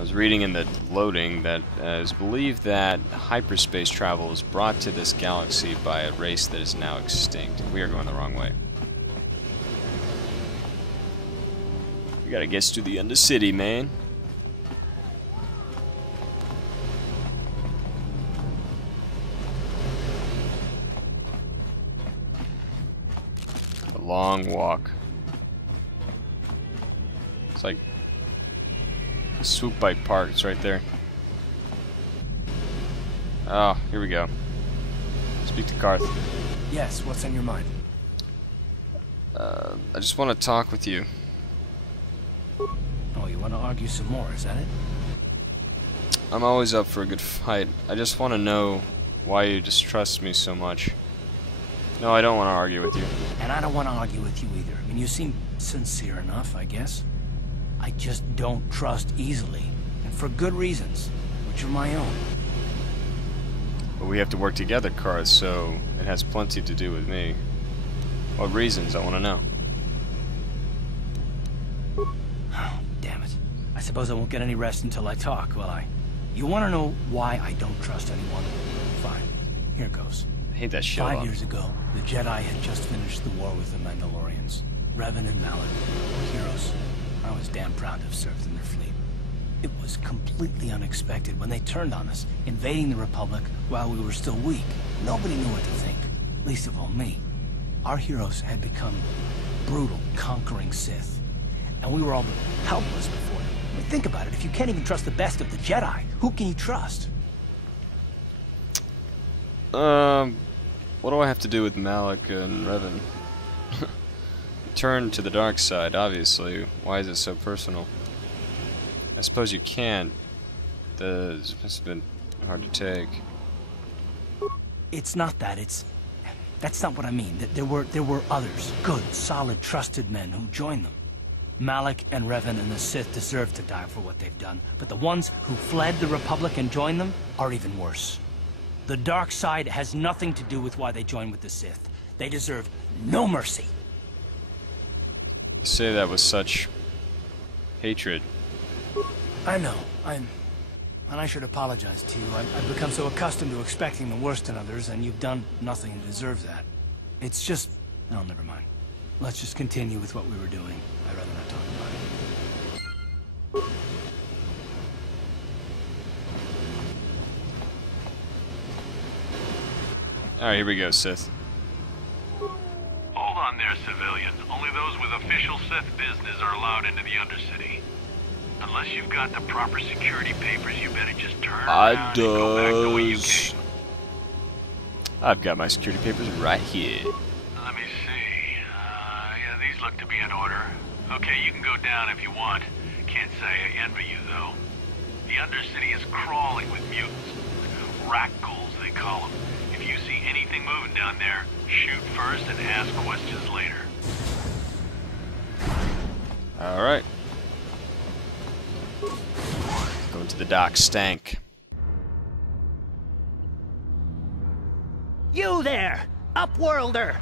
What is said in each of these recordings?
I was reading in the loading that it's believed that hyperspace travel is brought to this galaxy by a race that is now extinct. We are going the wrong way. We gotta get to the Undercity, man. A long walk. It's like Swoop Bike Park, it's right there. Oh, here we go. Speak to Carth. Yes, what's on your mind? I just want to talk with you. Oh, you want to argue some more, is that it? I'm always up for a good fight. I just want to know why you distrust me so much. No, I don't want to argue with you. And I don't want to argue with you either. I mean, you seem sincere enough, I guess. I just don't trust easily, and for good reasons, which are my own. But we have to work together, Carth, so it has plenty to do with me. What reasons? I want to know. Oh, damn it. I suppose I won't get any rest until I talk, will I? You want to know why I don't trust anyone? Fine. Here goes. I hate that shit. 5 years ago, the Jedi had just finished the war with the Mandalorians. Revan and Malak were heroes. I was damn proud to have served in their fleet. It was completely unexpected when they turned on us, invading the Republic while we were still weak. Nobody knew what to think, least of all me. Our heroes had become brutal, conquering Sith, and we were all but helpless before them. I mean, think about it. If you can't even trust the best of the Jedi, who can you trust? What do I have to do with Malak and Revan? Turn to the dark side, obviously. Why is it so personal? I suppose you can't. This must have been hard to take. It's not that. That's not what I mean. There were others, good, solid, trusted men who joined them. Malak and Revan and the Sith deserve to die for what they've done, but the ones who fled the Republic and joined them are even worse. The dark side has nothing to do with why they joined with the Sith. They deserve no mercy. You say that with such hatred. I know. And I should apologize to you. I've become so accustomed to expecting the worst in others, and you've done nothing to deserve that. It's just... Oh, never mind. Let's just continue with what we were doing. I'd rather not talk about it. Alright, here we go, Sith. Hold on there, civilian. Only those with official Sith business are allowed into the Undercity. Unless you've got the proper security papers, you better just turn around and go back the way you came. I've got my security papers right here. Let me see. Yeah, these look to be in order. Okay, you can go down if you want. Can't say I envy you, though. The Undercity is crawling with mutants. Rat-ghouls, they call them. If you see anything moving down there, shoot first and ask questions later. Alright. Going to the dock stank. You there, Upworlder!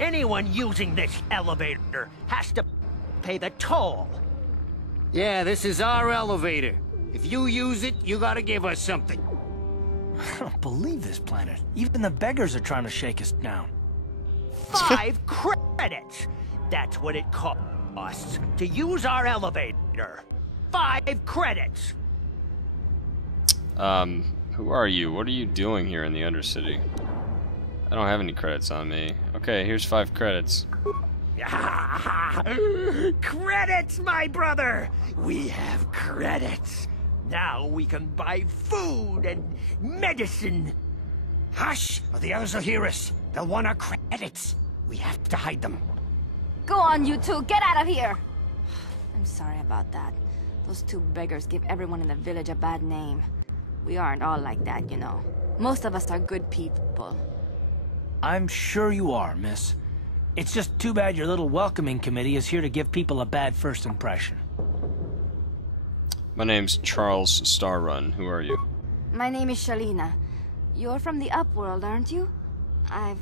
Anyone using this elevator has to pay the toll. Yeah, this is our elevator. If you use it, you gotta give us something. I don't believe this planet. Even the beggars are trying to shake us down. 5 credits! That's what it costs to use our elevator. 5 credits! Who are you? What are you doing here in the Undercity? I don't have any credits on me. Okay, here's 5 credits. Credits, my brother! We have credits. Now we can buy food and medicine. Hush, or the others will hear us. They'll want our credits. We have to hide them. Go on, you two. Get out of here. I'm sorry about that. Those 2 beggars give everyone in the village a bad name. We aren't all like that, you know. Most of us are good people. I'm sure you are, miss. It's just too bad your little welcoming committee is here to give people a bad first impression. My name's Charles Starrun. Who are you? My name is Shalina. You're from the Upworld, aren't you? I've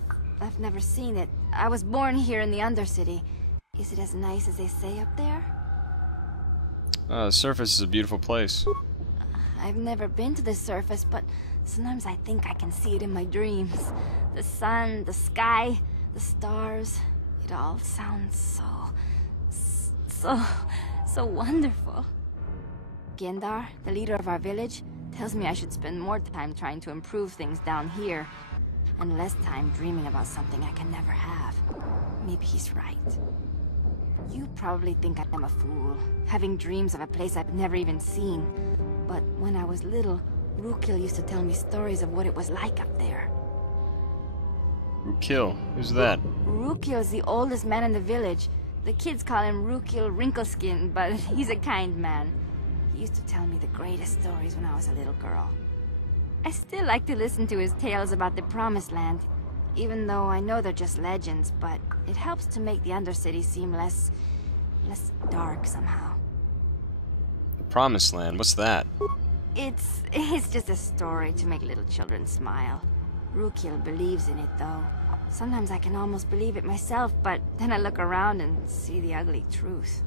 never seen it. I was born here in the Undercity. Is it as nice as they say up there? The surface is a beautiful place. I've never been to the surface, but sometimes I think I can see it in my dreams. The sun, the sky, the stars. It all sounds so wonderful. Gendar, the leader of our village, tells me I should spend more time trying to improve things down here, and less time dreaming about something I can never have. Maybe he's right. You probably think I'm a fool, having dreams of a place I've never even seen. But when I was little, Rukil used to tell me stories of what it was like up there. Rukil? Who's that? Rukil's the oldest man in the village. The kids call him Rukil Wrinkleskin, but he's a kind man. He used to tell me the greatest stories when I was a little girl. I still like to listen to his tales about the Promised Land, even though I know they're just legends, but it helps to make the Undercity seem less dark somehow. The Promised Land? What's that? It's just a story to make little children smile. Rukil believes in it, though. Sometimes I can almost believe it myself, but then I look around and see the ugly truth.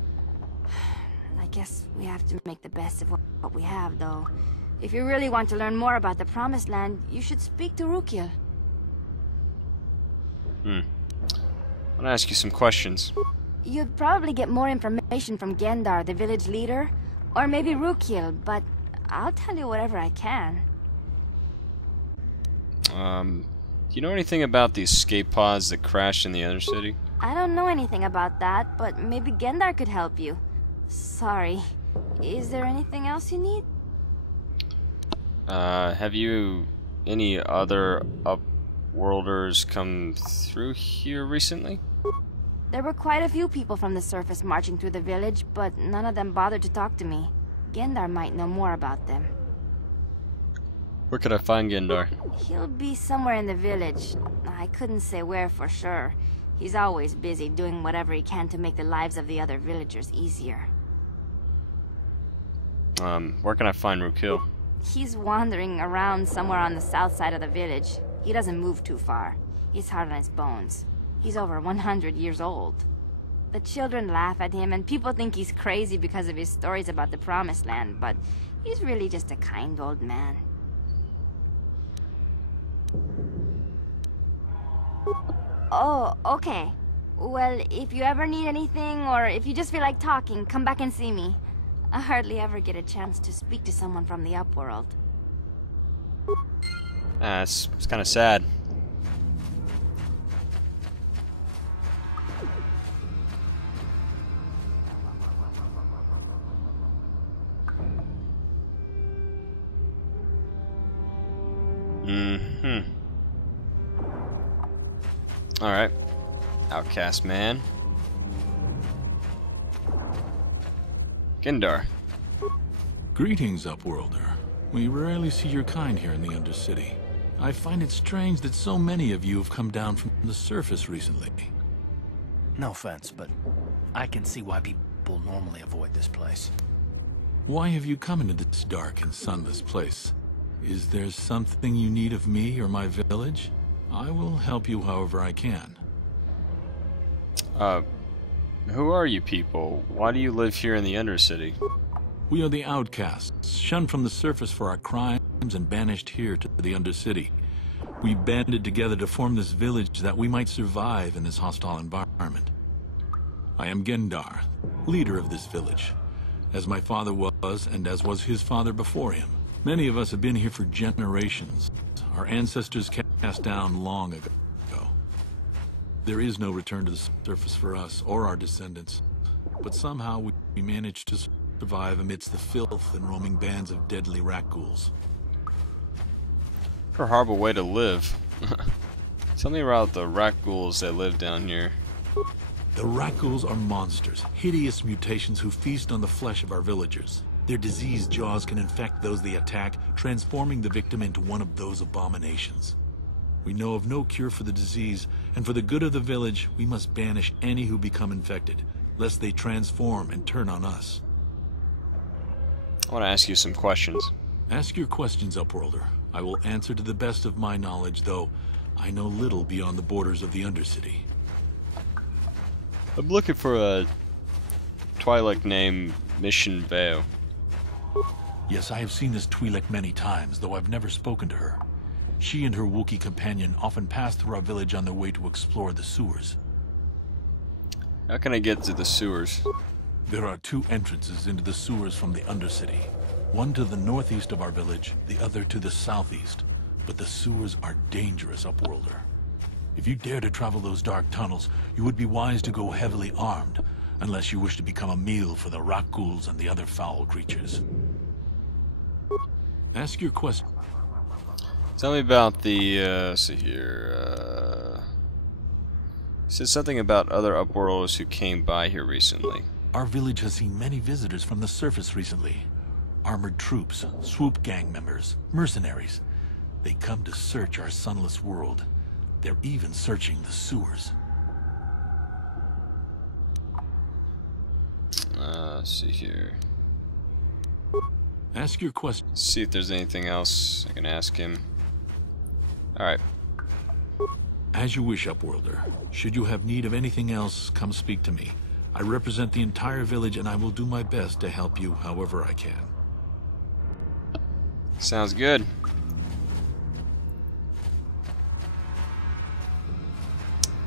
I guess we have to make the best of what we have, though. If you really want to learn more about the Promised Land, you should speak to Rukil. I want to ask you some questions. You'd probably get more information from Gendar, the village leader, or maybe Rukil, but I'll tell you whatever I can. Do you know anything about the escape pods that crashed in the Undercity? I don't know anything about that, but maybe Gendar could help you. Sorry. Is there anything else you need? Have you any other Upworlders come through here recently? There were quite a few people from the surface marching through the village, but none of them bothered to talk to me. Gendar might know more about them. Where could I find Gendar? He'll be somewhere in the village. I couldn't say where for sure. He's always busy doing whatever he can to make the lives of the other villagers easier. Where can I find Rukil? He's wandering around somewhere on the south side of the village. He doesn't move too far. He's hard on his bones. He's over 100 years old. The children laugh at him, and people think he's crazy because of his stories about the Promised Land, but he's really just a kind old man. Oh, okay. Well, if you ever need anything, or if you just feel like talking, come back and see me. I hardly ever get a chance to speak to someone from the Upworld. It's kind of sad. Alright. Outcast man. Gendar. Greetings, Upworlder. We rarely see your kind here in the Undercity. I find it strange that so many of you have come down from the surface recently. No offense, but I can see why people normally avoid this place. Why have you come into this dark and sunless place? Is there something you need of me or my village? I will help you however I can. Who are you people? Why do you live here in the Undercity? We are the outcasts, shunned from the surface for our crimes and banished here to the Undercity. We banded together to form this village that we might survive in this hostile environment. I am Gendar, leader of this village, as my father was and as was his father before him. Many of us have been here for generations. Our ancestors cast down long ago. There is no return to the surface for us or our descendants, but somehow we managed to survive amidst the filth and roaming bands of deadly rat ghouls. What a horrible way to live. Tell me about the rat ghouls that live down here. The rat ghouls are monsters, hideous mutations who feast on the flesh of our villagers. Their diseased jaws can infect those they attack, transforming the victim into one of those abominations. We know of no cure for the disease, and for the good of the village, we must banish any who become infected, lest they transform and turn on us. I want to ask you some questions. Ask your questions, Upworlder. I will answer to the best of my knowledge, though I know little beyond the borders of the Undercity. I'm looking for a Twilight named Mission Vao. Yes, I have seen this Twi'lek many times, though I've never spoken to her. She and her Wookiee companion often pass through our village on their way to explore the sewers. How can I get to the sewers? There are two entrances into the sewers from the Undercity. One to the northeast of our village, the other to the southeast. But the sewers are dangerous, Upworlder. If you dare to travel those dark tunnels, you would be wise to go heavily armed, unless you wish to become a meal for the rock ghouls and the other foul creatures. Ask your question. Tell me about the, let's see here, it said something about other Upworlders who came by here recently. Our village has seen many visitors from the surface recently. Armored troops, swoop gang members, mercenaries. They come to search our sunless world. They're even searching the sewers. Let's see here. Ask your question. See if there's anything else I can ask him. Alright. As you wish, Upworlder. Should you have need of anything else, come speak to me. I represent the entire village and I will do my best to help you however I can. Sounds good.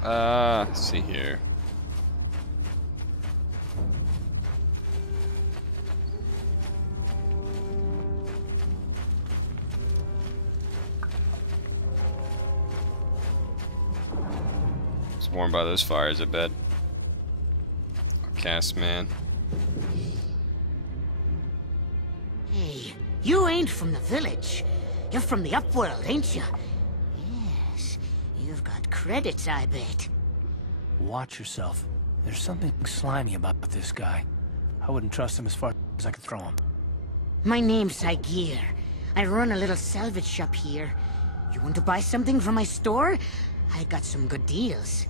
Let's see here. It's warmed by those fires, I bet. Outcast man. Hey, you ain't from the village. You're from the Upworld, ain't you? Yes, you've got credits, I bet. Watch yourself. There's something slimy about this guy. I wouldn't trust him as far as I could throw him. My name's Igir. I run a little salvage shop here. You want to buy something from my store? I got some good deals.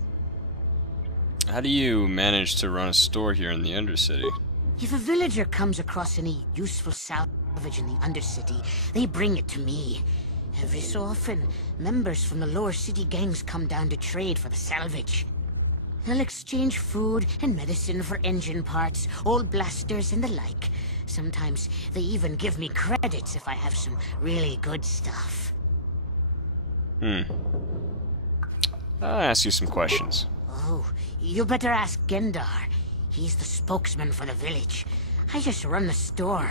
How do you manage to run a store here in the Undercity? If a villager comes across any useful salvage in the Undercity, they bring it to me. Every so often, members from the lower city gangs come down to trade for the salvage. They'll exchange food and medicine for engine parts, old blasters and the like. Sometimes they even give me credits if I have some really good stuff. I'll ask you some questions. Oh, you better ask Gendar. He's the spokesman for the village. I just run the store.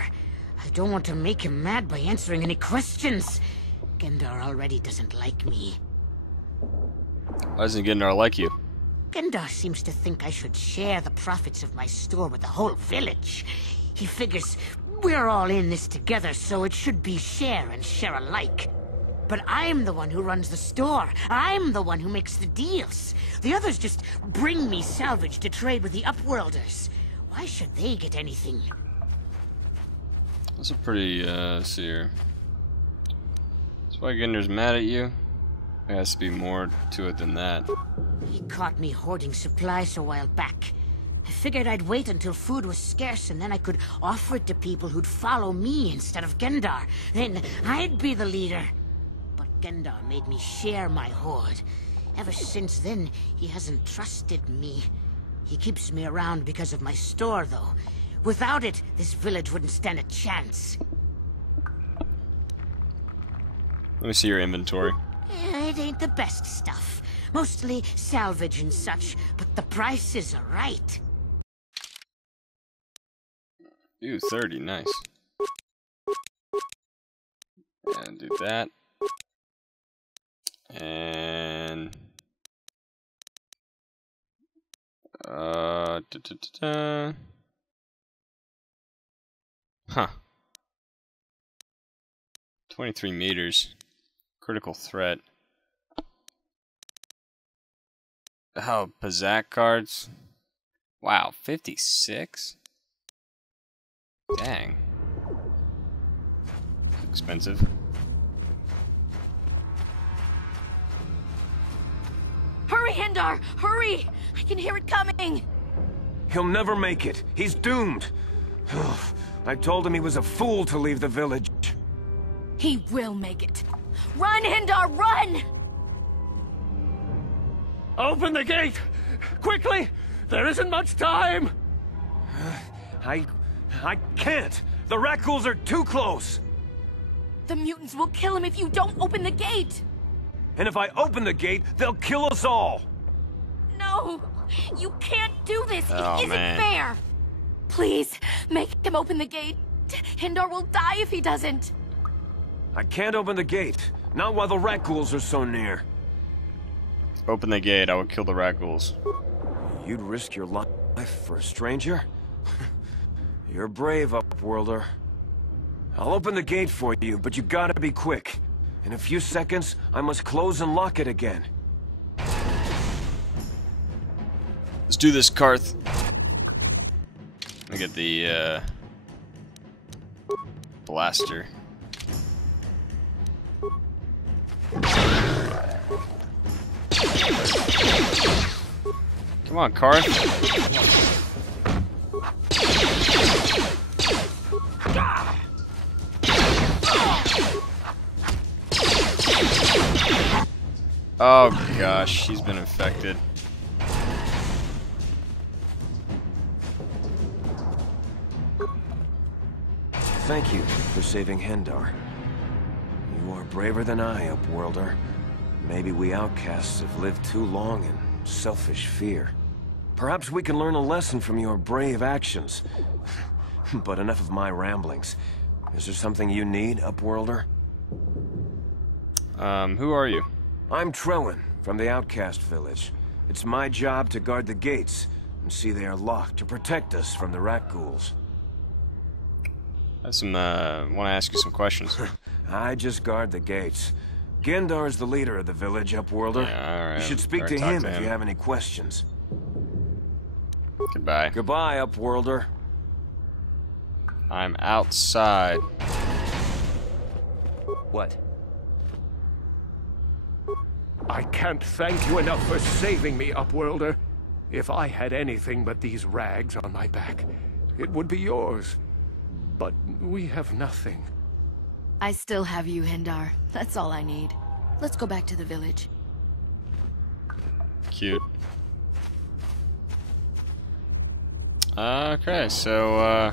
I don't want to make him mad by answering any questions. Gendar already doesn't like me. Why doesn't Gendar like you? Gendar seems to think I should share the profits of my store with the whole village. He figures we're all in this together, so it should be share and share alike. But I'm the one who runs the store. I'm the one who makes the deals. The others just bring me salvage to trade with the Upworlders. Why should they get anything? That's a pretty, see here. That's why Gendar's mad at you? There has to be more to it than that. He caught me hoarding supplies a while back. I figured I'd wait until food was scarce and then I could offer it to people who'd follow me instead of Gendar. Then I'd be the leader. But Gendar made me share my hoard. Ever since then, he hasn't trusted me. He keeps me around because of my store, though. Without it, this village wouldn't stand a chance. Let me see your inventory. It ain't the best stuff. Mostly salvage and such, but the prices are right. Ooh, 30, nice. And do that. And... Huh. 23 meters. Critical threat. Oh, Pazak cards. Wow, 56? Dang. That's expensive. Hurry, Hendar! Hurry! I can hear it coming! He'll never make it. He's doomed. I told him he was a fool to leave the village. He will make it. Run, Hendar, run! Open the gate! Quickly! There isn't much time! I can't! The rat ghouls are too close! The mutants will kill him if you don't open the gate! And if I open the gate, they'll kill us all! No! You can't do this! Oh, It isn't man. fair! Please, make him open the gate. Hindar will die if he doesn't. I can't open the gate. Not while the rat ghouls are so near. Open the gate, I would kill the rat ghouls. You'd risk your life for a stranger? You're brave, Upworlder. I'll open the gate for you, but you gotta be quick. In a few seconds, I must close and lock it again. Let's do this, Carth. Let me get the blaster. Come on, Carth. Oh gosh, she's been infected. Thank you for saving Hindar. You are braver than I, Upworlder. Maybe we outcasts have lived too long in selfish fear. Perhaps we can learn a lesson from your brave actions. But enough of my ramblings. Is there something you need, Upworlder? Who are you? I'm Trellin, from the Outcast Village. It's my job to guard the gates, and see they are locked to protect us from the rat ghouls. I have some, want to ask you some questions. I just guard the gates. Gendar's the leader of the village, Upworlder. Yeah, alright. You should speak to him if you have any questions. Goodbye. Goodbye, Upworlder. I'm outside. What? I can't thank you enough for saving me, Upworlder. If I had anything but these rags on my back, it would be yours. But we have nothing. I still have you, Hindar. That's all I need. Let's go back to the village. Cute. Okay, so,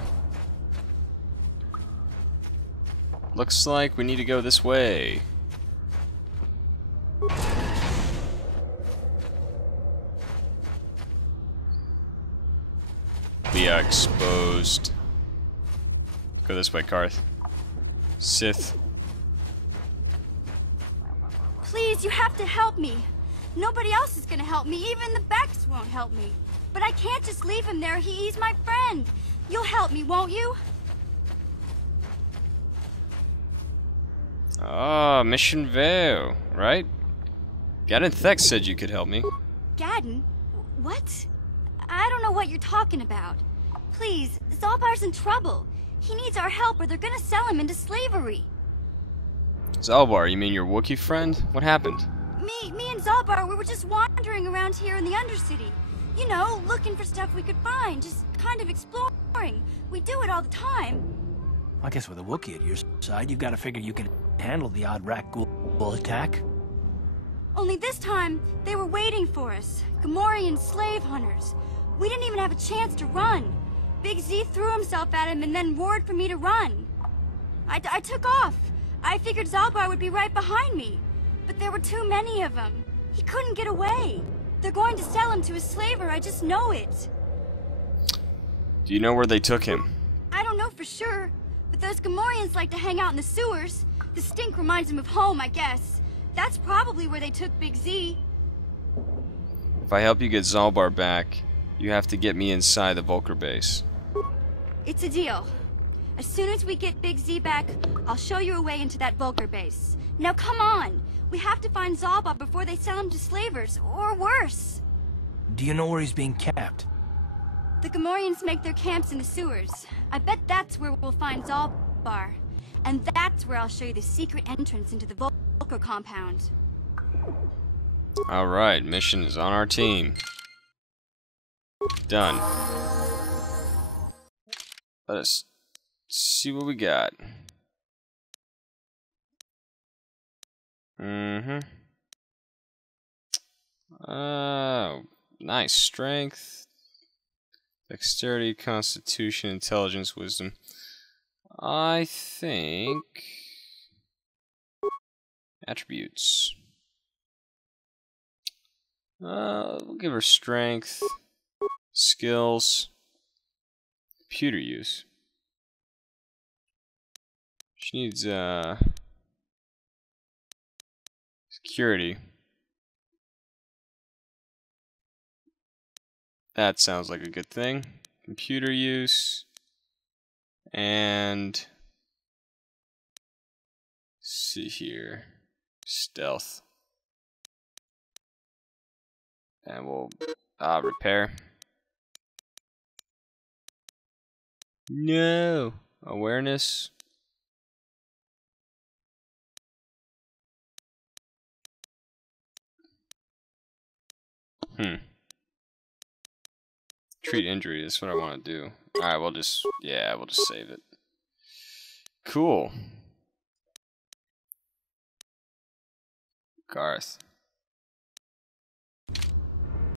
looks like we need to go this way. We are exposed. Go this way, Carth. Sith. Please, you have to help me. Nobody else is gonna help me. Even the Becks won't help me. But I can't just leave him there. He's my friend. You'll help me, won't you? Oh, Mission Vao, right? Gadden Thek said you could help me. Gadden? What? I don't know what you're talking about. Please, Zalbar's in trouble. He needs our help or they're gonna sell him into slavery. Zalbar, you mean your Wookiee friend? What happened? Me and Zalbar, we were just wandering around here in the Undercity. You know, looking for stuff we could find, just kind of exploring. We do it all the time. I guess with a Wookiee at your side, you've got to figure you can handle the odd rat ghoul attack. Only this time, they were waiting for us. Gamorrean slave hunters. We didn't even have a chance to run. Big Z threw himself at him and then roared for me to run. I took off. I figured Zalbar would be right behind me. But there were too many of them. He couldn't get away. They're going to sell him to a slaver, I just know it. Do you know where they took him? I don't know for sure, but those Gamorreans like to hang out in the sewers. The stink reminds them of home, I guess. That's probably where they took Big Z. If I help you get Zalbar back, you have to get me inside the Vulcar base. It's a deal. As soon as we get Big Z back, I'll show you a way into that Vulcar base. Now come on! We have to find Zalbar before they sell him to slavers, or worse. Do you know where he's being kept? The Gamorreans make their camps in the sewers. I bet that's where we'll find Zalbar. And that's where I'll show you the secret entrance into the Vulcar compound. Alright, mission is on our team. Done. Let us see what we got. Oh, nice strength. Dexterity, Constitution, Intelligence, Wisdom. I think attributes. We'll give her strength, skills, computer use. She needs security. That sounds like a good thing. Computer use and see here, stealth. And we'll repair. No. Awareness. Treat injury is what I want to do. Alright, we'll just save it. Cool. Carth.